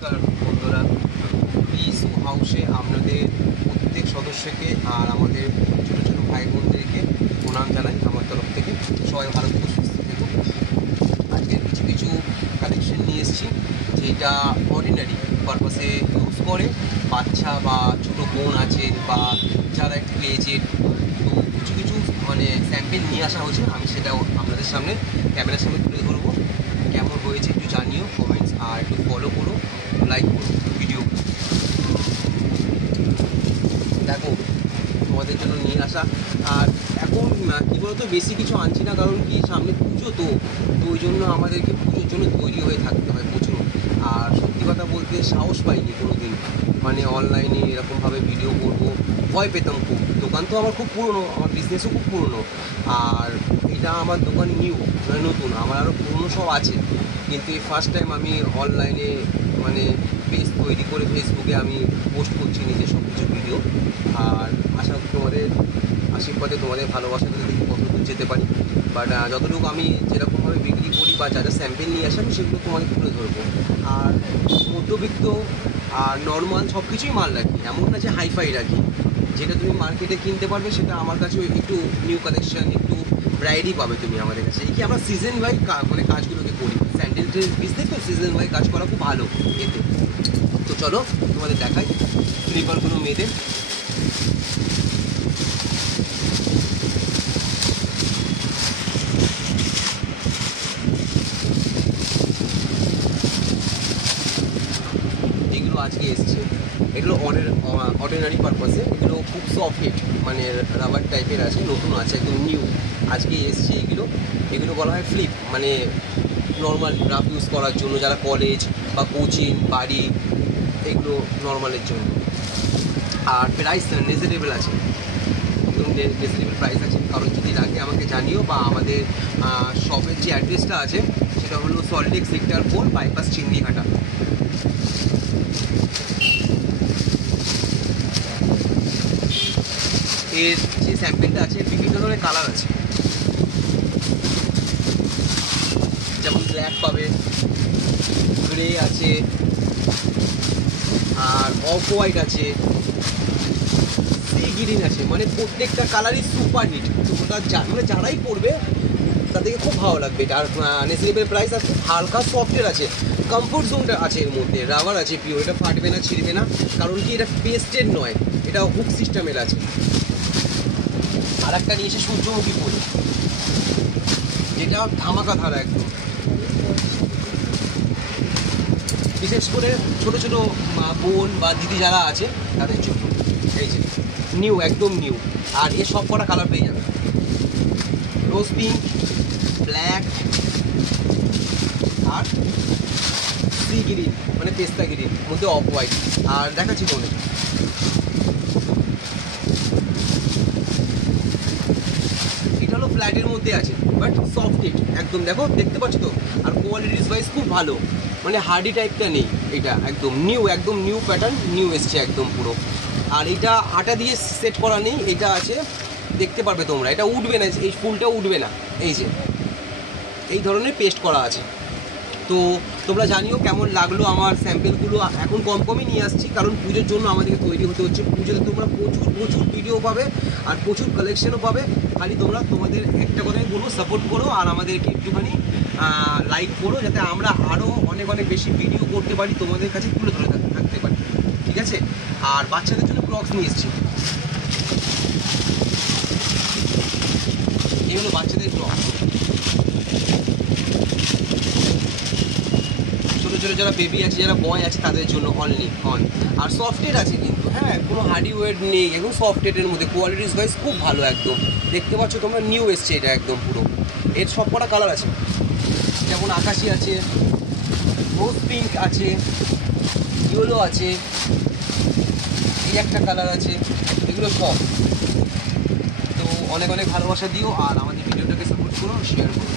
বন্ধুরা, পিসু হাউসে আপনাদের প্রত্যেক সদস্যকে আর আমাদের ছোটো ছোটো ভাই বোনদেরকে প্রণাম জানাই আমার তরফ থেকে। সবাই ভালো থেকে সুস্থ থেকো। আজকে কিছু কিছু কালেকশন নিয়ে এসেছি যেটা অর্ডিনারি পারপাসে ইউজ করে বাচ্চা বা ছোটো বোন আছে বা যারা একটু এজেড, তো কিছু কিছু মানে স্যাম্পেল নিয়ে আসা হয়েছে। আমি সেটাও আপনাদের সামনে ক্যামেরার সামনে তুলে ধরবো। কেমন হয়েছে একটু জানিও, কমেন্টস আর একটু ফলো করো, লাইক করো ভিডিও। দেখো তোমাদের জন্য নিয়ে আসা। আর এখন কী বলতো, বেশি কিছু আনছি না, কারণ কি সামনে পুজো, তো ওই জন্য আমাদেরকে পুজোর জন্য তৈরি হয়ে থাকতে হয় প্রচুর। আর সত্যি কথা বলতে সাহস পাইনি কোনো দিন, মানে অনলাইনে এরকমভাবে ভিডিও করবো, ভয় পেতাম খুব। দোকান তো আমার খুব পুরনো, আমার বিজনেসও খুব পুরনো, আর এটা আমার দোকান নিউ, মানে নতুন। আমার আরও পুরনো সব আছে, কিন্তু এই ফার্স্ট টাইম আমি অনলাইনে মানে পেজ তৈরি করে ফেসবুকে আমি পোস্ট করছি নিজের সব কিছু ভিডিও। আর আশা করি তোমাদের আশীর্বাদে, তোমাদের ভালোবাসাতে দেখি কতদূর যেতে পারি। বাট যতটুকু আমি যেরকমভাবে বিক্রি করি বা যা যা স্যাম্পেল নিয়ে আসি আমি সেগুলো তোমাদের তুলে ধরবো। আর মধ্যবিত্ত আর নর্মাল সব কিছুই মাল রাখি, এমন না যে হাইফাই রাখি। যেটা তুমি মার্কেটে কিনতে পারবে সেটা আমার কাছে একটু নিউ কালেকশন, একটু ভ্যারাইটি পাবে তুমি আমাদের কাছে। এই কি আমরা সিজন ওয়াইজ মানে কাজগুলোকে করি, স্যান্ডেলের বিজনেস তো সিজন ওয়াইজ কাজ করা খুব ভালো এতে। তো চলো তোমাদের দেখাই স্লিপারগুলো মেয়েদের। এগুলো আজকে এসছে, এগুলো অর্ডিনারি পারপাসে। এগুলো খুব সফট হিট, মানে রাবার টাইপের আছে, নতুন আছে, একদম নিউ আজকে এসছে এগুলো। এগুলো বলা হয় ফ্লিপ, মানে নর্মাল রাফ ইউজ করার জন্য, যারা কলেজ বা কোচিং বাড়ি, এগুলো নর্মালের জন্য। আর প্রাইস রিজনেবল আছে, একদম রিজনেবল প্রাইস আছে। কারণ যদি লাগে আমাকে জানিও, বা আমাদের শপের যে অ্যাড্রেসটা আছে সেটা হলো সল্টলেক সেক্টর 4 বাইপাস চিংড়িহাটা। এর যে স্যাম্পেলটা আছে বিভিন্ন ধরনের কালার আছে, যেমন ব্ল্যাক পাবে, গ্রে আছে, আর অফ হোয়াইট আছে, সি গ্রিন আছে। মানে প্রত্যেকটা কালারই সুপার হিট। ওটা মানে যারাই পড়বে তাদেরকে খুব ভালো লাগবে এটা। আর রিজনেবল প্রাইস আছে, হালকা সফটের আছে, কমফোর্ট জোনটা আছে, এর মধ্যে রাবার আছে পিওর, এটা ফাটবে না, ছিঁড়বে না। কারণ কি এটা পেস্টেড নয়, এটা হুক সিস্টেমের আছে। আর একটা নিয়ে এসে সূর্যমুখী ফুল, যেটা ধামাকা ধারা একদম। বিশেষ করে ছোট ছোট বোন বা দিদি যারা আছে তাদের জন্য। এই যে নিউ, একদম নিউ। আর এর সব কটা কালার পেয়ে যাবে, রোজ পিঙ্ক, ব্ল্যাক আর সি গ্রিন, মানে পেস্তা গ্রিন, মধ্যে অফ হোয়াইট। আর দেখাচ্ছি তোমাদের, এটা হলো ফ্ল্যাটের মধ্যে আছে, বাট সফট ইট একদম। দেখো দেখতে পাচ্ছ তো। আর কোয়ালিটিস ওয়াইজ খুব ভালো, মানে হার্ডি টাইপটা নেই, এটা একদম নিউ, একদম নিউ প্যাটার্ন, নিউ এসছে একদম পুরো। আর এটা আটা দিয়ে সেট করা নেই, এটা আছে, দেখতে পারবে তোমরা, এটা উঠবে না, এই ফুলটা উঠবে না। এই যে এই ধরনের পেস্ট করা আছে। তো তোমরা জানিও কেমন লাগলো আমার স্যাম্পেলগুলো। এখন কম কমই নিয়ে আসছি, কারণ পুজোর জন্য আমাদেরকে তৈরি হতে হচ্ছে। পুজোতে তোমরা প্রচুর প্রচুর ভিডিও পাবে আর প্রচুর কালেকশনও পাবে। খালি তোমরা তোমাদের একটা কথাই বলবো, সাপোর্ট করো আর আমাদেরকে একটুখানি লাইক করো, যাতে আমরা আরও অনেক অনেক বেশি ভিডিও করতে পারি, তোমাদের কাছে তুলে ধরে থাকতে পারি, ঠিক আছে? আর বাচ্চাদের জন্য ক্রক্স নিয়ে এসেছি, এগুলো বাচ্চাদের ক্রক্স, ছোটো ছোটো যারা বেবি আছে, যারা বয় আছে, তাদের জন্য অনলি অন। আর সফটের আছে কিন্তু, হ্যাঁ, কোনো হার্ডি ওয়েট নেই, একদম সফটের মধ্যে। কোয়ালিটিস ওয়াইজ খুব ভালো একদম। দেখতে পাচ্ছ তোমরা, নিউ এসছে এটা একদম পুরো। এর সব কটা কালার আছে, যেমন আকাশি আছে, রোজ পিঙ্ক আছে, ইয়েলো আছে, এই একটা কালার আছে, এগুলো সব। তো অনেক অনেক ভালোবাসা দিও আর আমাদের ভিডিওটাকে সাপোর্ট করো, শেয়ার করো।